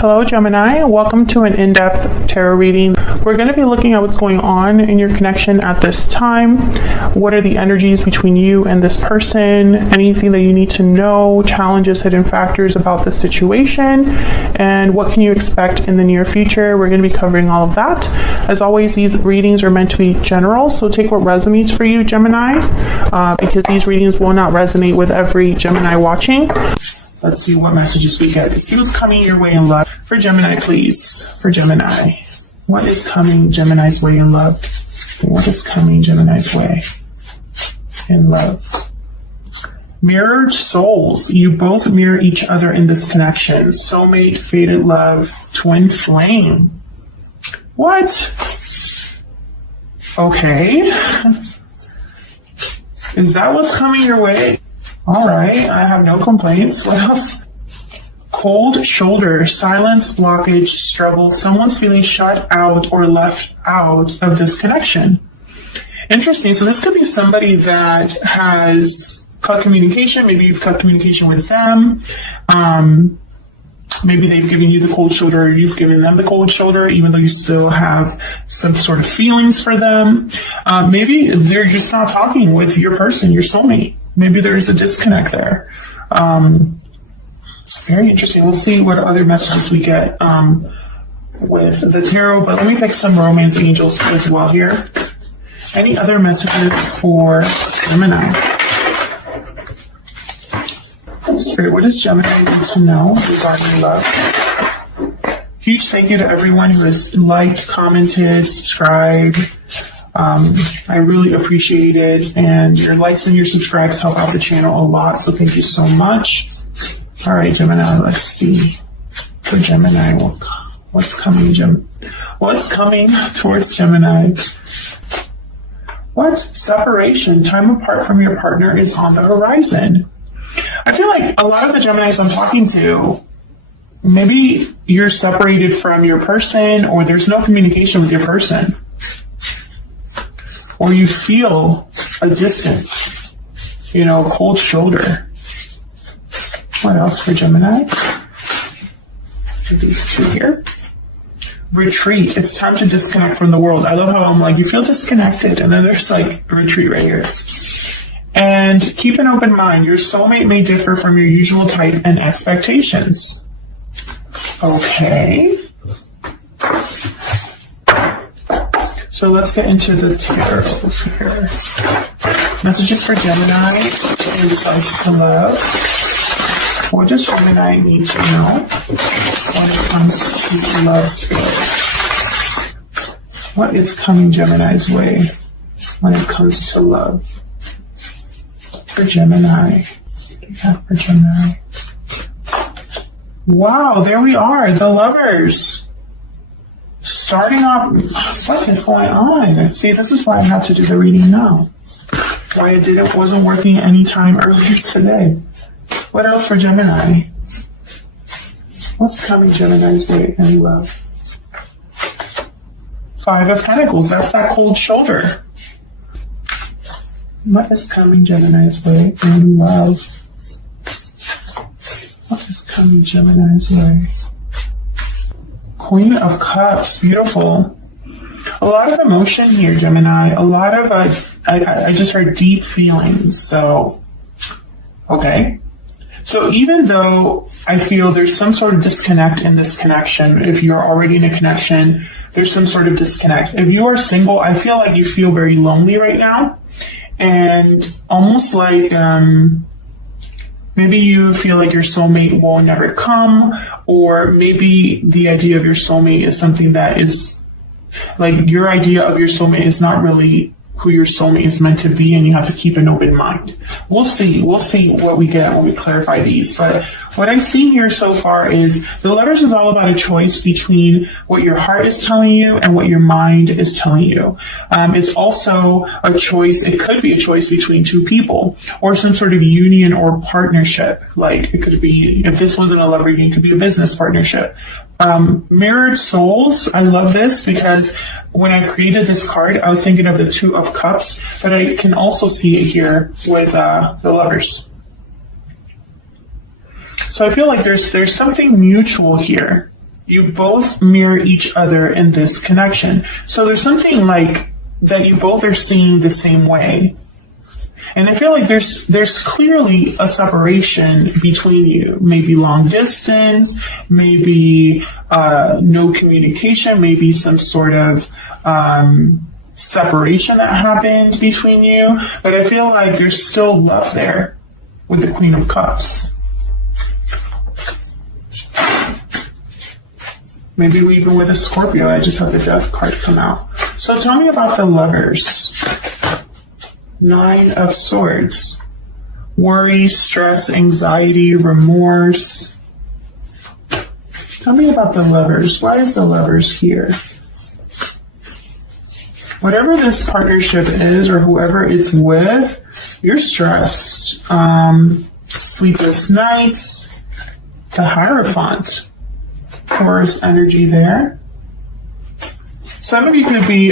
Hello Gemini, welcome to an in-depth tarot reading. We're going to be looking at what's going on in your connection at this time. What are the energies between you and this person? Anything that you need to know, challenges, hidden factors about the situation, and what can you expect in the near future? We're going to be covering all of that. As always, these readings are meant to be general, so take what resonates for you, Gemini, because these readings will not resonate with every Gemini watching. Let's see what messages we get. See what's coming your way in love. For Gemini, please. For Gemini. What is coming Gemini's way in love? What is coming Gemini's way in love? Mirrored souls. You both mirror each other in this connection. Soulmate, fated love, twin flame. What? Okay. Is that what's coming your way? All right, I have no complaints. What else? Cold shoulder, silence, blockage, struggle. Someone's feeling shut out or left out of this connection. Interesting. So this could be somebody that has cut communication. Maybe you've cut communication with them. Maybe they've given you the cold shoulder, or you've given them the cold shoulder, even though you still have some sort of feelings for them. Maybe they're just not talking with your person, your soulmate. Maybe there's a disconnect there. Very interesting. We'll see what other messages we get with the tarot, but let me pick some romance angels as well here. Any other messages for Gemini? Spirit, what does Gemini need to know regarding love? Huge thank you to everyone who has liked, commented, subscribed. I really appreciate it, and your likes and your subscribes help out the channel a lot, so thank you so much. All right, Gemini, let's see. For Gemini, what's coming towards Gemini? What? Separation. Time apart from your partner is on the horizon. I feel like a lot of the Geminis I'm talking to, maybe you're separated from your person, or there's no communication with your person. Or you feel a distance, cold shoulder. What else for Gemini? These two here. Retreat. It's time to disconnect from the world. I love how I'm like, you feel disconnected, and then there's like a retreat right here. And keep an open mind. Your soulmate may differ from your usual type and expectations. Okay. So let's get into the tarot here. Messages for Gemini in regards to love. What does Gemini need to know when it comes to love spirit? What is coming Gemini's way when it comes to love? For Gemini. What do you have for Gemini? Wow, there we are, the lovers. Starting off, what is going on? See, this is why I have to do the reading now. Why it wasn't working any time earlier today. What else for Gemini? What's coming Gemini's way in love? Five of Pentacles, that's that cold shoulder. What is coming Gemini's way in love? What is coming Gemini's way? Queen of Cups, beautiful. A lot of emotion here, Gemini. A lot of, I just heard deep feelings, so, okay. So even though I feel there's some sort of disconnect in this connection, if you're already in a connection, there's some sort of disconnect. If you are single, I feel like you feel very lonely right now, and almost like, maybe you feel like your soulmate will never come, or maybe the idea of your soulmate is something that is, like, your idea of your soulmate is not really who your soulmate is meant to be, and you have to keep an open mind. We'll see what we get when we clarify these. But what I see here so far is the letters is all about a choice between what your heart is telling you and what your mind is telling you. It's also a choice. It could be a choice between two people or some sort of union or partnership. Like it could be, if this wasn't a love reading, it could be a business partnership. Mirrored souls. I love this because when I created this card, I was thinking of the Two of Cups, but I can also see it here with the lovers. So I feel like there's something mutual here. You both mirror each other in this connection. So there's something like that you both are seeing the same way. And I feel like there's clearly a separation between you. Maybe long distance, maybe no communication, maybe some sort of separation that happened between you. But I feel like there's still love there with the Queen of Cups. Maybe even with a Scorpio. I just had the Death card come out. So tell me about the Lovers. 9 of Swords. Worry, stress, anxiety, remorse. Tell me about the Lovers. Why is the Lovers here? Whatever this partnership is or whoever it's with, you're stressed. Sleepless nights. The Hierophant. Taurus energy there. Some of you could be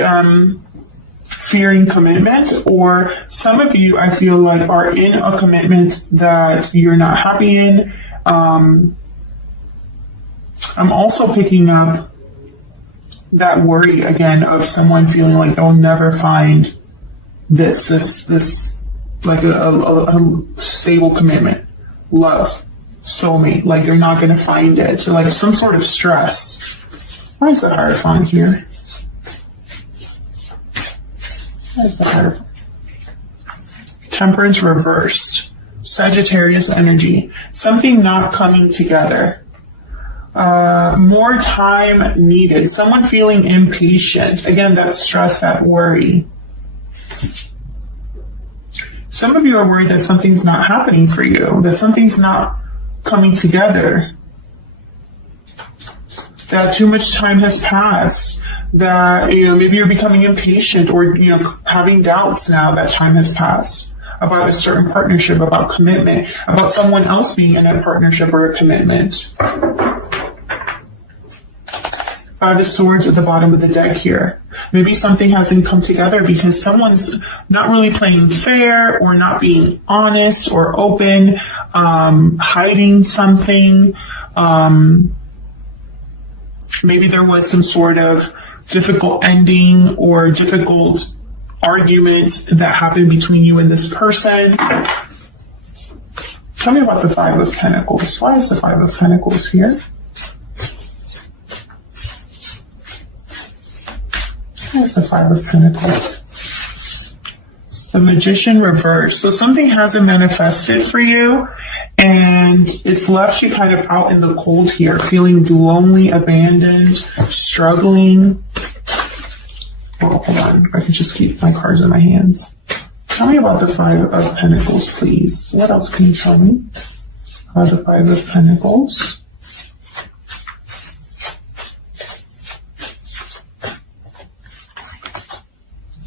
fearing commitment, or some of you, I feel like, are in a commitment that you're not happy in. I'm also picking up that worry again of someone feeling like they'll never find this like a stable commitment, love, soulmate, like they're not going to find it. So like some sort of stress. Why is the Hierophant here? Why is the Hierophant? Temperance reversed. Sagittarius energy. Something not coming together. More time needed. Someone feeling impatient. Again, that stress, that worry. Some of you are worried that something's not happening for you, that something's not coming together, that too much time has passed, that, maybe you're becoming impatient or, having doubts now that time has passed about a certain partnership, about commitment, about someone else being in a partnership or a commitment. 5 of Swords at the bottom of the deck here. Maybe something hasn't come together because someone's not really playing fair or not being honest or open, hiding something. Maybe there was some sort of difficult ending or difficult argument that happened between you and this person. Tell me about the 5 of Pentacles. Why is the 5 of Pentacles here? Where's the 5 of Pentacles? The Magician reversed. So something hasn't manifested for you, and it's left you kind of out in the cold here, feeling lonely, abandoned, struggling. Oh, hold on. I can just keep my cards in my hands. Tell me about the 5 of Pentacles, please. What else can you tell me about the 5 of Pentacles?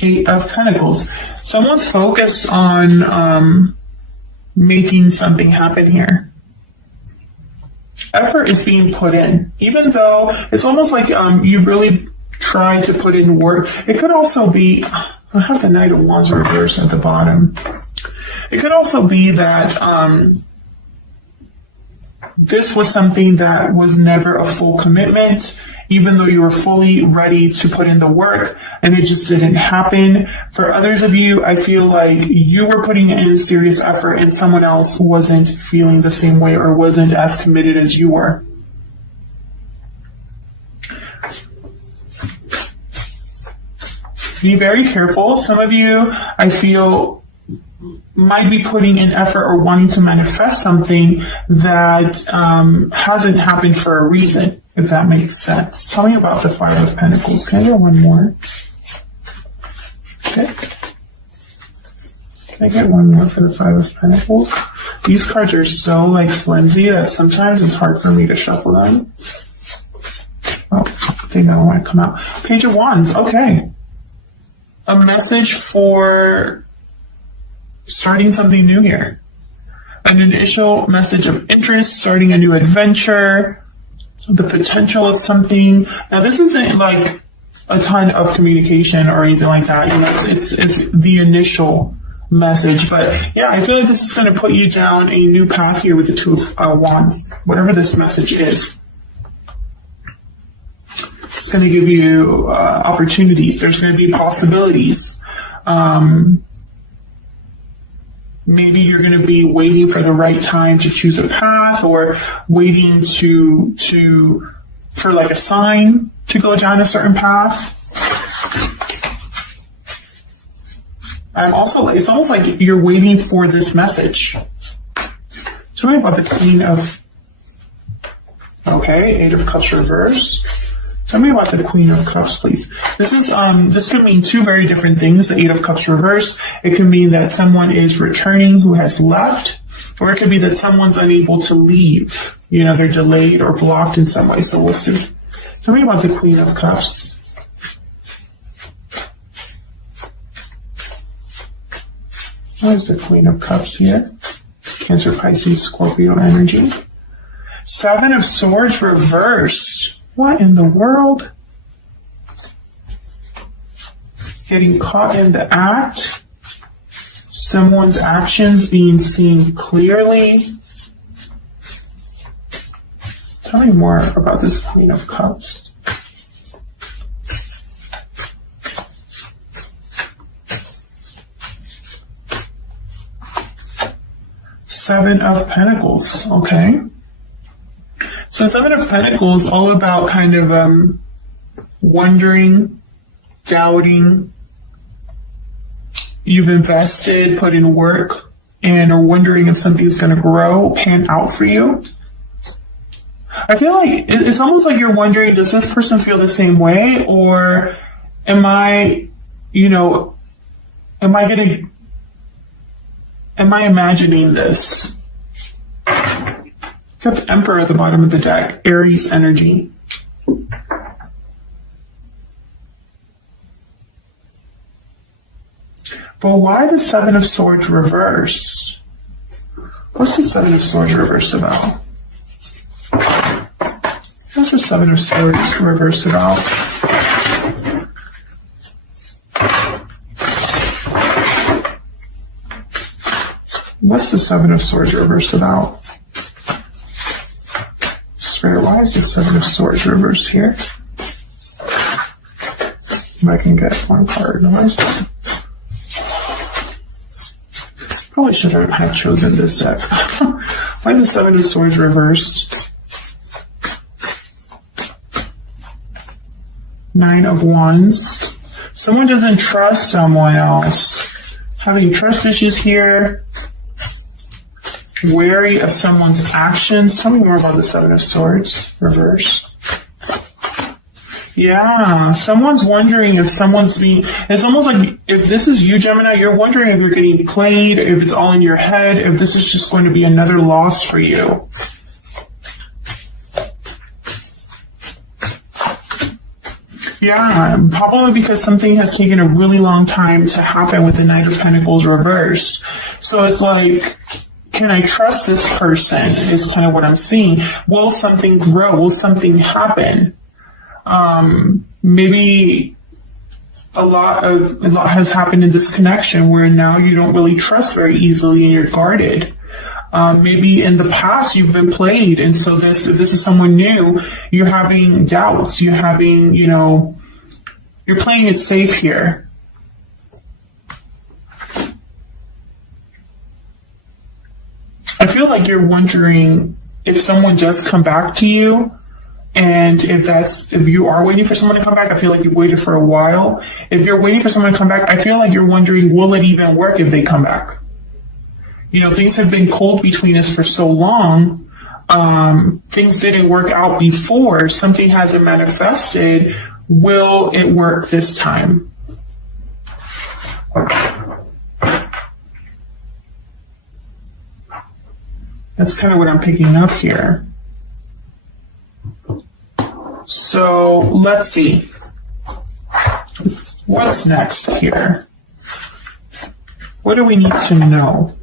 Eight of Pentacles. Someone's focused on making something happen here. Effort is being put in, even though it's almost like you really tried to put in work. It could also be, I have the Knight of Wands reversed at the bottom. It could also be that this was something that was never a full commitment, even though you were fully ready to put in the work, and it just didn't happen. For others of you, I feel like you were putting in serious effort and someone else wasn't feeling the same way or wasn't as committed as you were. Be very careful. Some of you, I feel, might be putting in effort or wanting to manifest something that hasn't happened for a reason, if that makes sense. Tell me about the 5 of Pentacles. Can I get one more? Okay. Can I get one more for the 5 of Pentacles? These cards are so flimsy that sometimes it's hard for me to shuffle them. Oh, they don't want to come out. Page of Wands. Okay. A message for starting something new here. An initial message of interest, starting a new adventure, the potential of something. Now, this isn't like a ton of communication or anything like that. It's the initial message. But yeah, I feel like this is going to put you down a new path here with the 2 of Wands, whatever this message is. It's going to give you opportunities. There's going to be possibilities. Maybe you're going to be waiting for the right time to choose a path, or waiting for like a sign to go down a certain path. It's almost like you're waiting for this message. Tell me about the Queen of, okay, Eight of Cups reverse. Tell me about the Queen of Cups, please. This could mean two very different things, the Eight of Cups reverse. It could mean that someone is returning who has left, or it could be that someone's unable to leave. You know, they're delayed or blocked in some way, so we'll see. Tell me about the Queen of Cups. What is the Queen of Cups here? Cancer, Pisces, Scorpio energy. Seven of Swords reversed. What in the world? Getting caught in the act. Someone's actions being seen clearly. Tell me more about this Queen of Cups. Seven of Pentacles, okay. So Seven of Pentacles, all about kind of wondering, doubting. You've invested, put in work, and are wondering if something's going to grow, pan out for you. I feel like it's almost like you're wondering, does this person feel the same way? Or am I imagining this? Got the Emperor at the bottom of the deck, Aries energy. But why the Seven of Swords reversed? What's the Seven of Swords reversed about? What's the Seven of Swords reversed about? What's the Seven of Swords reversed about? Spirit, why is the Seven of Swords reversed here? If I can get one card. Why is this? Probably shouldn't have chosen this deck. Why is the Seven of Swords reversed? Nine of Wands. Someone doesn't trust someone else. Having trust issues here. Wary of someone's actions. Tell me more about the Seven of Swords reverse. Yeah, someone's wondering if someone's being, it's almost like if this is you, Gemini, you're wondering if you're getting played, if it's all in your head, if this is just going to be another loss for you. Yeah, probably because something has taken a really long time to happen with the Knight of Pentacles reverse. So it's like, can I trust this person is kind of what I'm seeing. Will something grow? Will something happen? Maybe a lot has happened in this connection where now you don't really trust very easily and you're guarded. Maybe in the past you've been played, and so if this is someone new, you're having doubts. You're having, you're playing it safe here. I feel like you're wondering if someone does come back to you, and if you are waiting for someone to come back, I feel like you've waited for a while. If you're waiting for someone to come back, I feel like you're wondering, will it even work if they come back? Things have been cold between us for so long. Things didn't work out before. Something hasn't manifested. Will it work this time? That's kind of what I'm picking up here. So let's see. What's next here? What do we need to know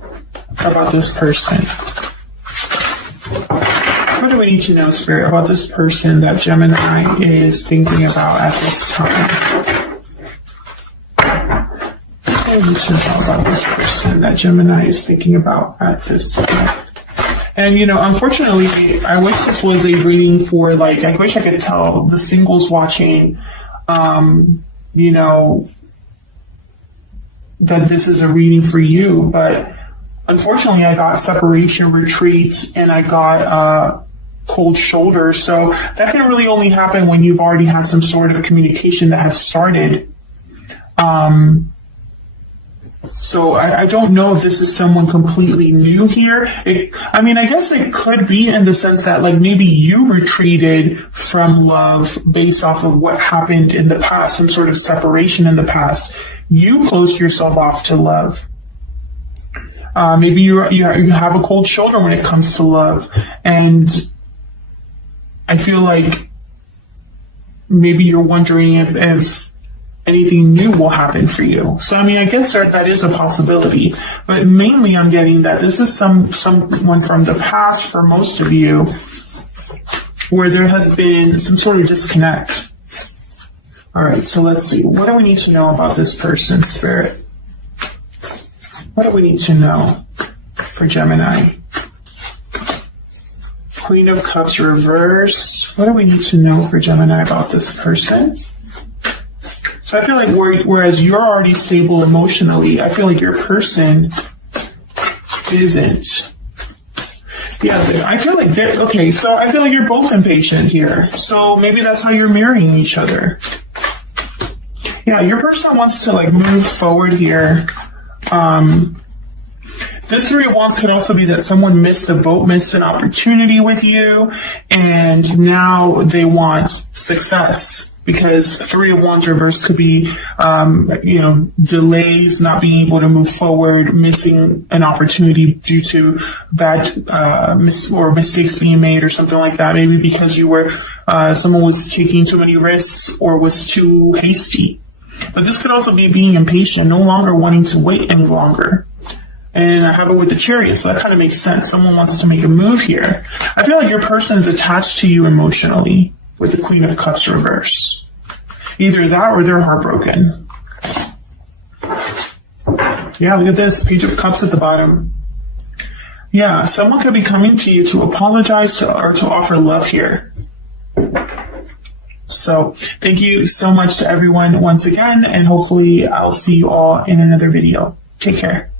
about this person? What do we need to know, Spirit, about this person that Gemini is thinking about at this time? What do we need to know about this person that Gemini is thinking about at this time? And, unfortunately, I wish this was a reading for, I wish I could tell the singles watching, that this is a reading for you. But unfortunately, I got separation, retreat, and I got cold shoulder. So that can really only happen when you've already had some sort of communication that has started. So I don't know if this is someone completely new here. I guess it could be in the sense that maybe you retreated from love based off of what happened in the past, some sort of separation in the past. You closed yourself off to love. Maybe you have a cold shoulder when it comes to love. And I feel like maybe you're wondering if anything new will happen for you. So, I guess that is a possibility. But mainly I'm getting that this is someone from the past for most of you where there has been some sort of disconnect. All right, so let's see. What do we need to know about this person, Spirit? What do we need to know for Gemini? Queen of Cups reverse. What do we need to know for Gemini about this person? So I feel like whereas you're already stable emotionally, I feel like your person isn't. Yeah, I feel like so I feel like you're both impatient here. So maybe that's how you're marrying each other. Yeah, your person wants to move forward here. This 3 of Wands could also be that someone missed the boat, missed an opportunity with you, and now they want success. Because 3 of Wands reverse could be, delays, not being able to move forward, missing an opportunity due to bad mistakes being made or something like that. Maybe because you were someone was taking too many risks or was too hasty. But this could also be being impatient, no longer wanting to wait any longer. And I have it with the Chariot, so that kind of makes sense. Someone wants to make a move here. I feel like your person is attached to you emotionally with the Queen of Cups reverse. Either that or they're heartbroken. Yeah, look at this. Page of Cups at the bottom. Yeah, someone could be coming to you to apologize or to offer love here. So thank you so much to everyone once again, and hopefully I'll see you all in another video. Take care.